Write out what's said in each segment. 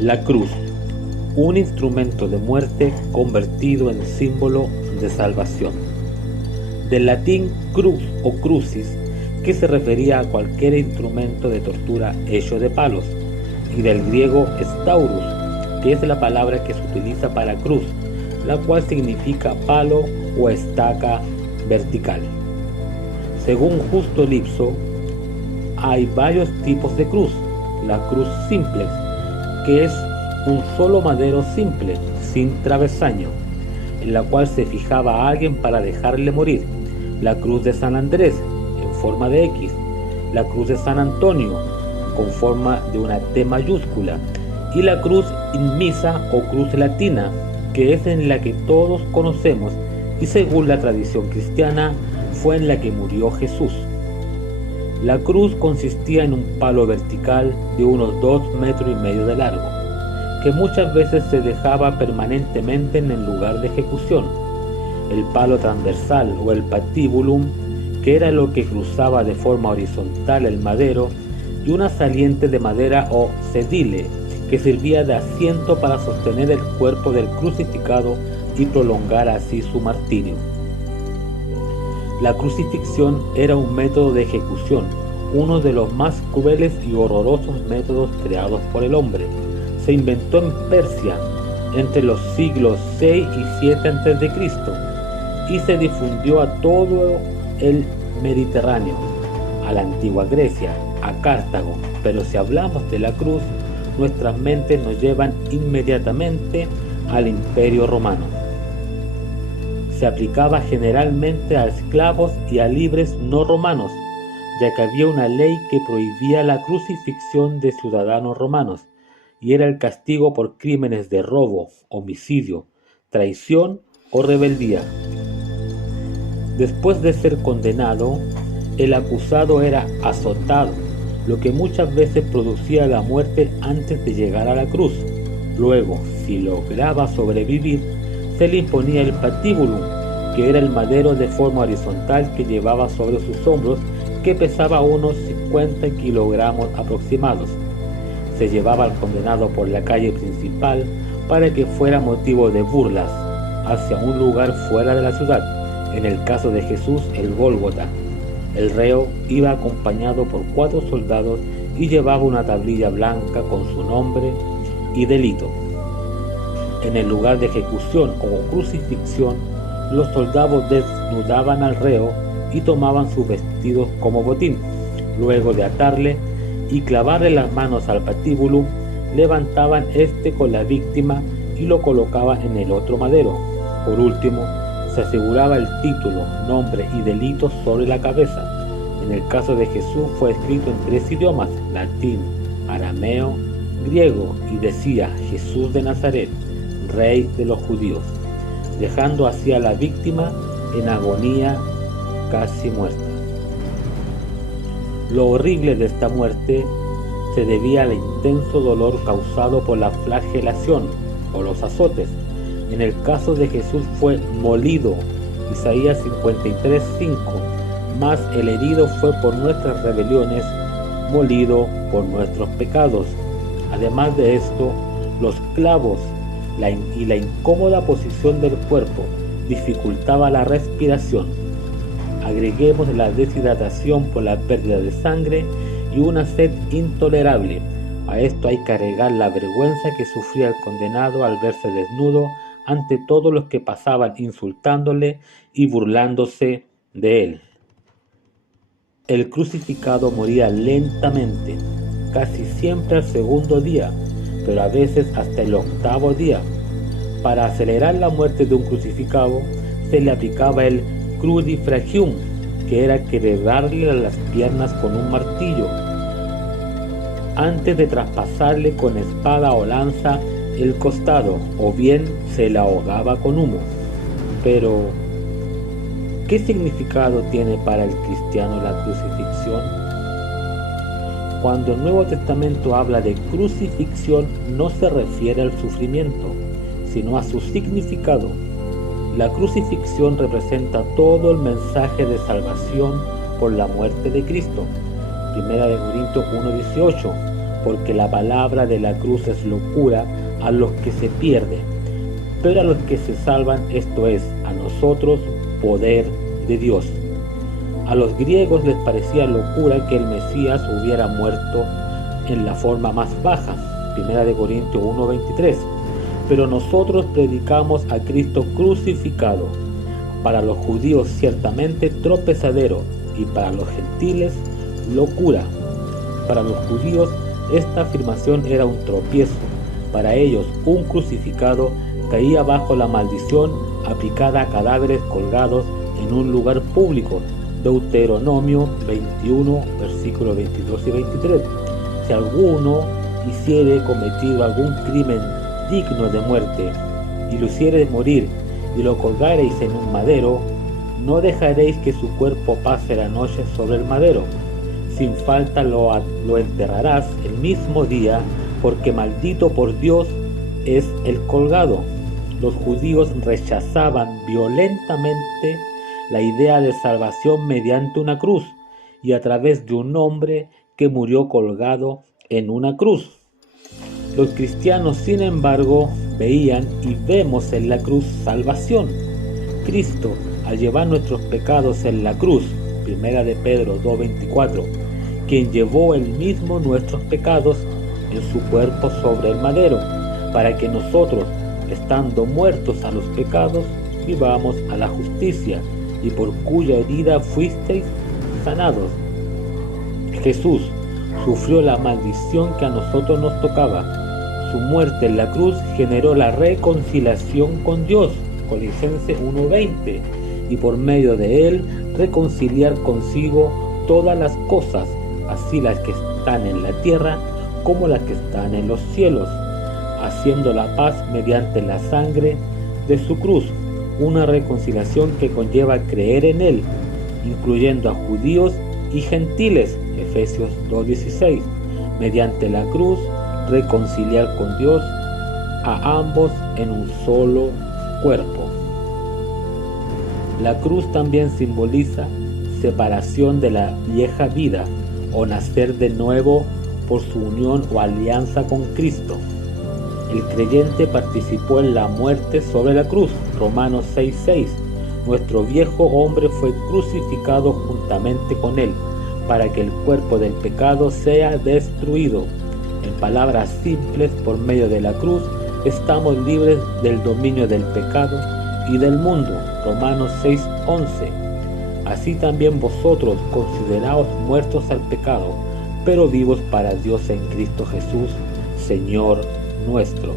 La cruz, un instrumento de muerte convertido en símbolo de salvación. Del latín crux o crucis, que se refería a cualquier instrumento de tortura hecho de palos, y del griego staurus, que es la palabra que se utiliza para cruz, la cual significa palo o estaca vertical. Según Justo Lipso, hay varios tipos de cruz. La cruz simplex, que es un solo madero simple, sin travesaño, en la cual se fijaba a alguien para dejarle morir. La cruz de San Andrés, en forma de X. La cruz de San Antonio, con forma de una T mayúscula. Y la cruz inmisa o cruz latina, que es en la que todos conocemos y según la tradición cristiana fue en la que murió Jesús. La cruz consistía en un palo vertical de unos 2,5 metros de largo, que muchas veces se dejaba permanentemente en el lugar de ejecución. El palo transversal o el patibulum, que era lo que cruzaba de forma horizontal el madero, y una saliente de madera o cedile, que servía de asiento para sostener el cuerpo del crucificado y prolongar así su martirio. La crucifixión era un método de ejecución, uno de los más crueles y horrorosos métodos creados por el hombre. Se inventó en Persia entre los siglos 6 y 7 a.C. y se difundió a todo el Mediterráneo, a la antigua Grecia, a Cartago. Pero si hablamos de la cruz, nuestras mentes nos llevan inmediatamente al Imperio Romano. Se aplicaba generalmente a esclavos y a libres no romanos, ya que había una ley que prohibía la crucifixión de ciudadanos romanos, y era el castigo por crímenes de robo, homicidio, traición o rebeldía. Después de ser condenado, el acusado era azotado, lo que muchas veces producía la muerte antes de llegar a la cruz. Luego, si lograba sobrevivir, se le imponía el patíbulum, que era el madero de forma horizontal que llevaba sobre sus hombros, que pesaba unos 50 kilogramos aproximados. Se llevaba al condenado por la calle principal para que fuera motivo de burlas hacia un lugar fuera de la ciudad, en el caso de Jesús el Gólgota. El reo iba acompañado por 4 soldados y llevaba una tablilla blanca con su nombre y delito. En el lugar de ejecución o crucifixión, los soldados desnudaban al reo y tomaban sus vestidos como botín. Luego de atarle y clavarle las manos al patíbulum, levantaban este con la víctima y lo colocaban en el otro madero. Por último, se aseguraba el título, nombre y delito sobre la cabeza. En el caso de Jesús fue escrito en 3 idiomas, latín, arameo, griego, y decía: Jesús de Nazaret, Rey de los judíos, dejando así a la víctima en agonía casi muerta. Lo horrible de esta muerte se debía al intenso dolor causado por la flagelación o los azotes. En el caso de Jesús fue molido, Isaías 53:5, mas el herido fue por nuestras rebeliones, molido por nuestros pecados. Además de esto, los clavos y la incómoda posición del cuerpo dificultaba la respiración. Agreguemos la deshidratación por la pérdida de sangre y una sed intolerable. A esto hay que agregar la vergüenza que sufría el condenado al verse desnudo ante todos los que pasaban insultándole y burlándose de él. El crucificado moría lentamente, casi siempre al 2.º día, pero a veces hasta el 8.º día. Para acelerar la muerte de un crucificado, se le aplicaba el crudifragium, que era quebrarle las piernas con un martillo, antes de traspasarle con espada o lanza el costado, o bien se le ahogaba con humo. Pero, ¿qué significado tiene para el cristiano la crucifixión? Cuando el Nuevo Testamento habla de crucifixión, no se refiere al sufrimiento, sino a su significado. La crucifixión representa todo el mensaje de salvación por la muerte de Cristo. 1 Corintios 1:18. porque la palabra de la cruz es locura a los que se pierden, pero a los que se salvan, esto es, a nosotros, poder de Dios. A los griegos les parecía locura que el Mesías hubiera muerto en la forma más baja, 1 Corintios 1:23, pero nosotros predicamos a Cristo crucificado, para los judíos ciertamente tropezadero y para los gentiles locura. Para los judíos esta afirmación era un tropiezo, para ellos un crucificado caía bajo la maldición aplicada a cadáveres colgados en un lugar público. Deuteronomio 21, versículos 22 y 23. Si alguno hiciere cometido algún crimen digno de muerte, y lo hiciere morir, y lo colgareis en un madero, no dejaréis que su cuerpo pase la noche sobre el madero. Sin falta lo enterrarás el mismo día, porque maldito por Dios es el colgado. Los judíos rechazaban violentamente la idea de salvación mediante una cruz y a través de un hombre que murió colgado en una cruz. Los cristianos, sin embargo, veían y vemos en la cruz salvación. Cristo, al llevar nuestros pecados en la cruz, 1 de Pedro 2:24, quien llevó él mismo nuestros pecados en su cuerpo sobre el madero, para que nosotros, estando muertos a los pecados, vivamos a la justicia, y por cuya herida fuisteis sanados. Jesús sufrió la maldición que a nosotros nos tocaba. Su muerte en la cruz generó la reconciliación con Dios, Colosenses 1:20, y por medio de él reconciliar consigo todas las cosas, así las que están en la tierra como las que están en los cielos, haciendo la paz mediante la sangre de su cruz, una reconciliación que conlleva creer en él, incluyendo a judíos y gentiles, Efesios 2:16, mediante la cruz reconciliar con Dios a ambos en un solo cuerpo. La cruz también simboliza separación de la vieja vida o nacer de nuevo por su unión o alianza con Cristo. El creyente participó en la muerte sobre la cruz, Romanos 6:6. Nuestro viejo hombre fue crucificado juntamente con él, para que el cuerpo del pecado sea destruido. En palabras simples, por medio de la cruz, estamos libres del dominio del pecado y del mundo, Romanos 6:11. Así también vosotros, consideraos muertos al pecado, pero vivos para Dios en Cristo Jesús, Señor nuestro.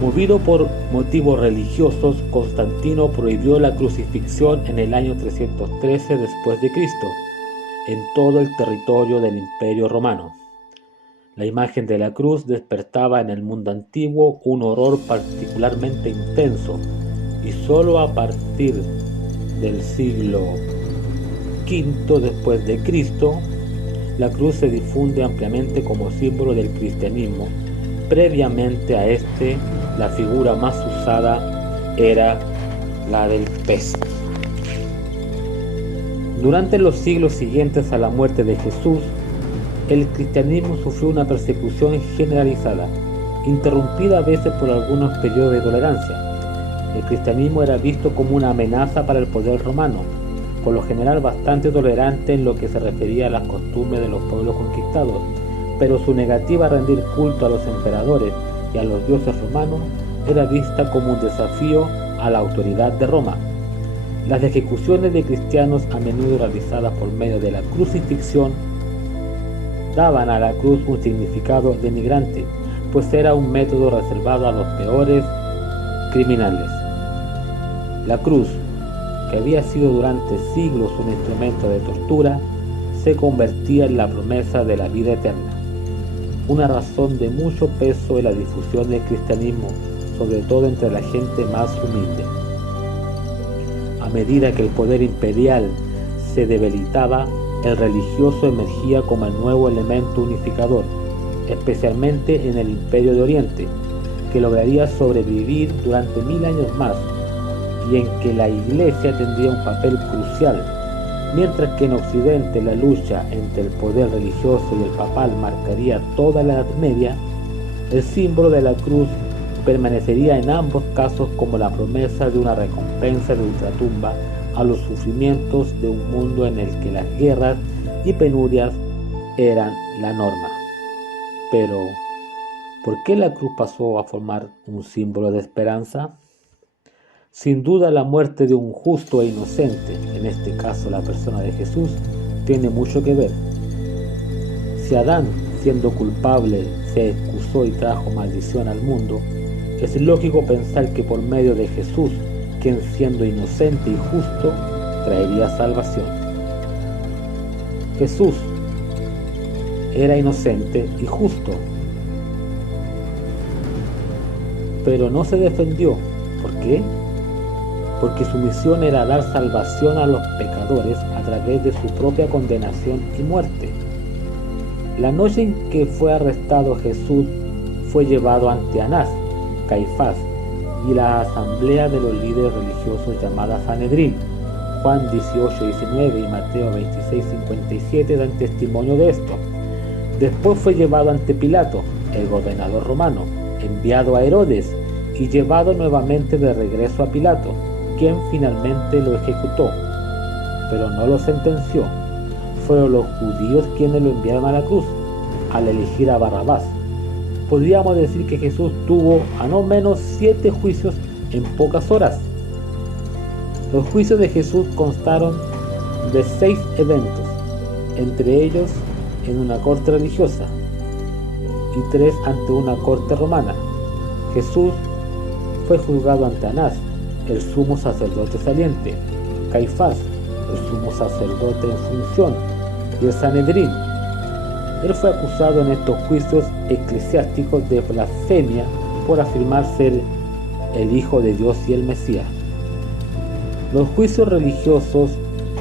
Movido por motivos religiosos, Constantino prohibió la crucifixión en el año 313 después de Cristo, en todo el territorio del Imperio Romano. La imagen de la cruz despertaba en el mundo antiguo un horror particularmente intenso, y solo a partir del siglo V después de Cristo, la cruz se difunde ampliamente como símbolo del cristianismo. Previamente a este, la figura más usada era la del pez. Durante los siglos siguientes a la muerte de Jesús, el cristianismo sufrió una persecución generalizada, interrumpida a veces por algunos periodos de tolerancia. El cristianismo era visto como una amenaza para el poder romano, por lo general bastante tolerante en lo que se refería a las costumbres de los pueblos conquistados, pero su negativa a rendir culto a los emperadores y a los dioses romanos era vista como un desafío a la autoridad de Roma. Las ejecuciones de cristianos, a menudo realizadas por medio de la crucifixión, daban a la cruz un significado denigrante, pues era un método reservado a los peores criminales. La cruz, que había sido durante siglos un instrumento de tortura, se convertía en la promesa de la vida eterna, una razón de mucho peso en la difusión del cristianismo, sobre todo entre la gente más humilde. A medida que el poder imperial se debilitaba, el religioso emergía como el nuevo elemento unificador, especialmente en el Imperio de Oriente, que lograría sobrevivir durante 1000 años más, y en que la Iglesia tendría un papel crucial. Mientras que en Occidente la lucha entre el poder religioso y el papal marcaría toda la Edad Media, el símbolo de la cruz permanecería en ambos casos como la promesa de una recompensa de ultratumba a los sufrimientos de un mundo en el que las guerras y penurias eran la norma. Pero, ¿por qué la cruz pasó a formar un símbolo de esperanza? Sin duda la muerte de un justo e inocente, en este caso la persona de Jesús, tiene mucho que ver. Si Adán, siendo culpable, se excusó y trajo maldición al mundo, es lógico pensar que por medio de Jesús, quien siendo inocente y justo, traería salvación. Jesús era inocente y justo, pero no se defendió. ¿Por qué? Porque su misión era dar salvación a los pecadores a través de su propia condenación y muerte. La noche en que fue arrestado Jesús fue llevado ante Anás, Caifás y la asamblea de los líderes religiosos llamada Sanedrín. Juan 18:19 y Mateo 26:57 dan testimonio de esto. Después fue llevado ante Pilato, el gobernador romano, enviado a Herodes y llevado nuevamente de regreso a Pilato, quien finalmente lo ejecutó, pero no lo sentenció. Fueron los judíos quienes lo enviaron a la cruz, al elegir a Barrabás. Podríamos decir que Jesús tuvo a no menos 7 juicios en pocas horas. Los juicios de Jesús constaron de 6 eventos, entre ellos en una corte religiosa y 3 ante una corte romana. Jesús fue juzgado ante Anás, el sumo sacerdote saliente, Caifás, el sumo sacerdote en función, y el Sanedrín. Él fue acusado en estos juicios eclesiásticos de blasfemia por afirmar ser el Hijo de Dios y el Mesías. Los juicios religiosos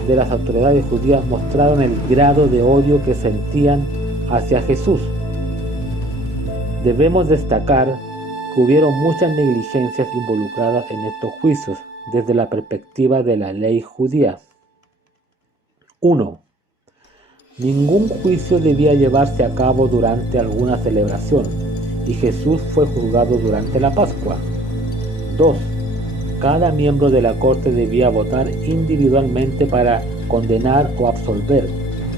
de las autoridades judías mostraron el grado de odio que sentían hacia Jesús. Debemos destacar que hubieron muchas negligencias involucradas en estos juicios desde la perspectiva de la ley judía. 1. Ningún juicio debía llevarse a cabo durante alguna celebración, y Jesús fue juzgado durante la Pascua. 2. Cada miembro de la corte debía votar individualmente para condenar o absolver,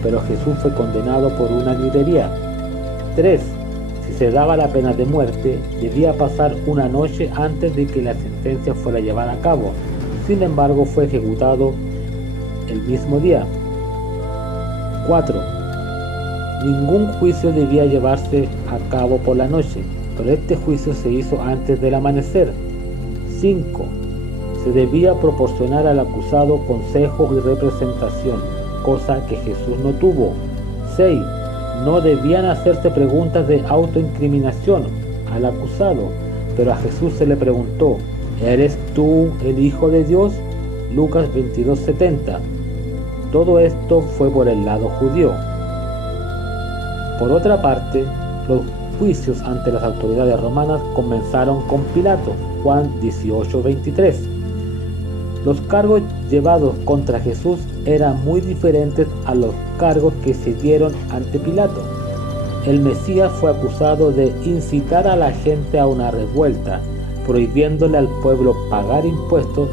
pero Jesús fue condenado por unanimidad. 3. Si se daba la pena de muerte, debía pasar una noche antes de que la sentencia fuera llevada a cabo. Sin embargo, fue ejecutado el mismo día. 4. Ningún juicio debía llevarse a cabo por la noche, pero este juicio se hizo antes del amanecer. 5. Se debía proporcionar al acusado consejo y representación, cosa que Jesús no tuvo. 6. No debían hacerse preguntas de autoincriminación al acusado, pero a Jesús se le preguntó: ¿eres tú el Hijo de Dios? Lucas 22:70. Todo esto fue por el lado judío. Por otra parte, los juicios ante las autoridades romanas comenzaron con Pilato, Juan 18:23. Los cargos llevados contra Jesús eran muy diferentes a los cargos que se dieron ante Pilato. El Mesías fue acusado de incitar a la gente a una revuelta, prohibiéndole al pueblo pagar impuestos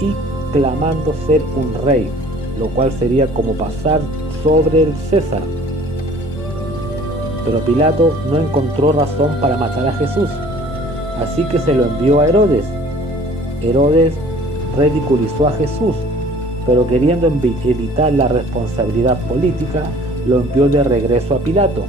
y clamando ser un rey, lo cual sería como pasar sobre el César. Pero Pilato no encontró razón para matar a Jesús, así que se lo envió a Herodes. Herodes ridiculizó a Jesús, pero queriendo evitar la responsabilidad política, lo envió de regreso a Pilato.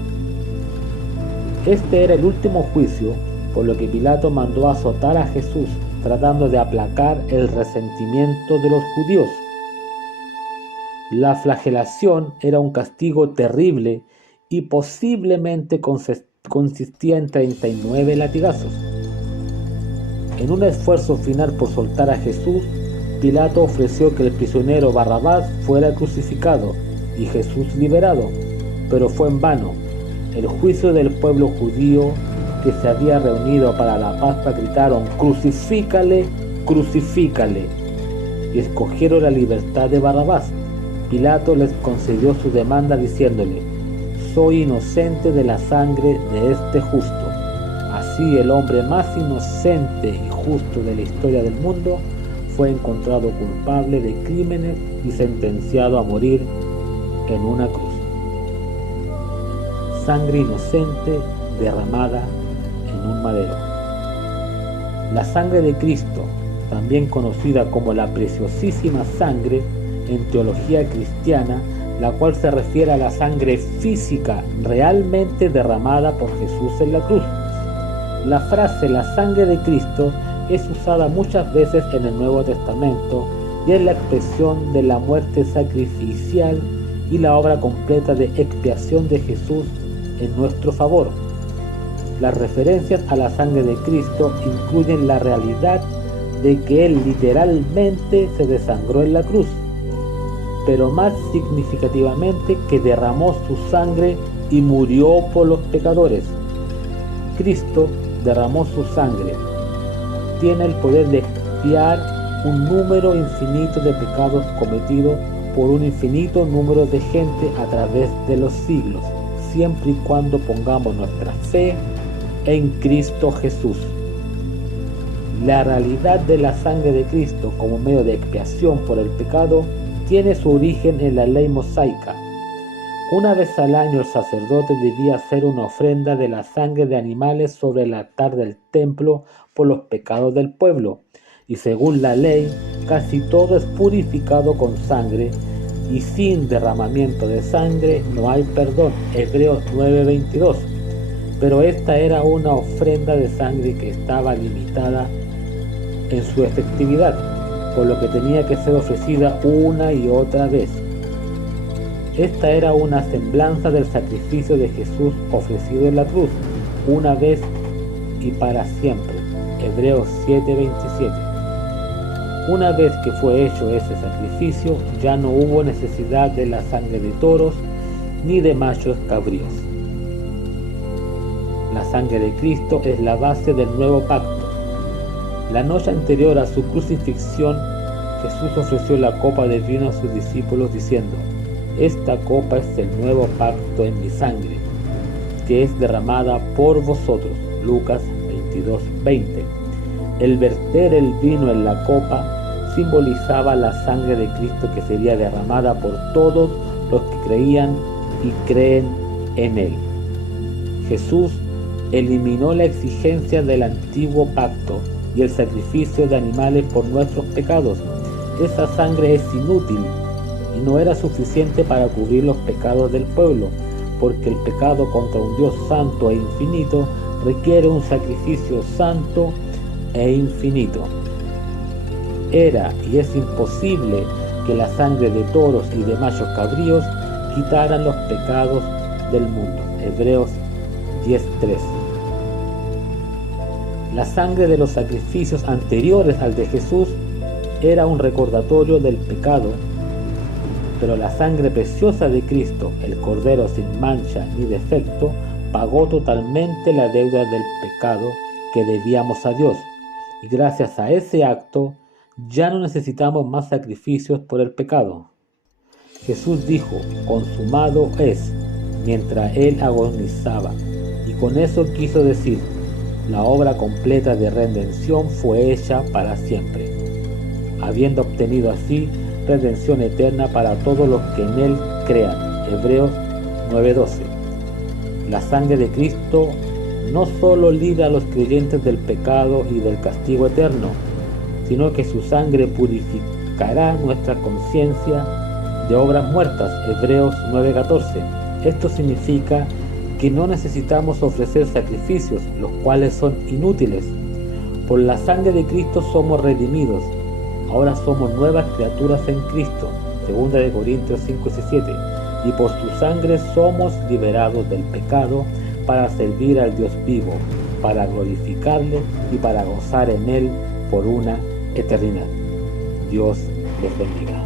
Este era el último juicio, por lo que Pilato mandó azotar a Jesús, tratando de aplacar el resentimiento de los judíos. La flagelación era un castigo terrible y posiblemente consistía en 39 latigazos. En un esfuerzo final por soltar a Jesús, Pilato ofreció que el prisionero Barrabás fuera crucificado y Jesús liberado, pero fue en vano. El juicio del pueblo judío que se había reunido para la Pascua gritaron: «¡Crucifícale, crucifícale!», y escogieron la libertad de Barrabás. Pilato les concedió su demanda diciéndole: soy inocente de la sangre de este justo. Así el hombre más inocente y justo de la historia del mundo fue encontrado culpable de crímenes y sentenciado a morir en una cruz. Sangre inocente derramada en un madero. La sangre de Cristo, también conocida como la preciosísima sangre en teología cristiana, la cual se refiere a la sangre física realmente derramada por Jesús en la cruz. La frase "la sangre de Cristo" es usada muchas veces en el Nuevo Testamento y es la expresión de la muerte sacrificial y la obra completa de expiación de Jesús en nuestro favor. Las referencias a la sangre de Cristo incluyen la realidad de que Él literalmente se desangró en la cruz, pero más significativamente que derramó su sangre y murió por los pecadores. Cristo derramó su sangre. Tiene el poder de expiar un número infinito de pecados cometidos por un infinito número de gente a través de los siglos, siempre y cuando pongamos nuestra fe en Cristo Jesús. La realidad de la sangre de Cristo como medio de expiación por el pecado tiene su origen en la ley mosaica. Una vez al año el sacerdote debía hacer una ofrenda de la sangre de animales sobre el altar del templo por los pecados del pueblo, y según la ley, casi todo es purificado con sangre, y sin derramamiento de sangre no hay perdón. Hebreos 9:22. Pero esta era una ofrenda de sangre que estaba limitada en su efectividad, por lo que tenía que ser ofrecida una y otra vez. Esta era una semblanza del sacrificio de Jesús ofrecido en la cruz, una vez y para siempre. Hebreos 7:27. Una vez que fue hecho ese sacrificio, ya no hubo necesidad de la sangre de toros ni de machos cabríos. La sangre de Cristo es la base del nuevo pacto. La noche anterior a su crucifixión, Jesús ofreció la copa de vino a sus discípulos diciendo: esta copa es el nuevo pacto en mi sangre, que es derramada por vosotros. Lucas 22:20. El verter el vino en la copa simbolizaba la sangre de Cristo que sería derramada por todos los que creían y creen en Él. Jesús eliminó la exigencia del antiguo pacto y el sacrificio de animales por nuestros pecados. Esa sangre es inútil y no era suficiente para cubrir los pecados del pueblo, porque el pecado contra un Dios santo e infinito requiere un sacrificio santo e infinito. Era y es imposible que la sangre de toros y de machos cabríos quitaran los pecados del mundo. Hebreos 10:3. La sangre de los sacrificios anteriores al de Jesús era un recordatorio del pecado, pero la sangre preciosa de Cristo, el Cordero sin mancha ni defecto, pagó totalmente la deuda del pecado que debíamos a Dios, y gracias a ese acto ya no necesitamos más sacrificios por el pecado. Jesús dijo: consumado es, mientras Él agonizaba, y con eso quiso decir: la obra completa de redención fue hecha para siempre, habiendo obtenido así redención eterna para todos los que en Él crean. Hebreos 9:12. La sangre de Cristo no solo libra a los creyentes del pecado y del castigo eterno, sino que su sangre purificará nuestra conciencia de obras muertas. Hebreos 9:14. Esto significa que no necesitamos ofrecer sacrificios, los cuales son inútiles. Por la sangre de Cristo somos redimidos. Ahora somos nuevas criaturas en Cristo. 2 Corintios 5:17. Y por su sangre somos liberados del pecado para servir al Dios vivo, para glorificarle y para gozar en Él por una eternidad. Dios les bendiga.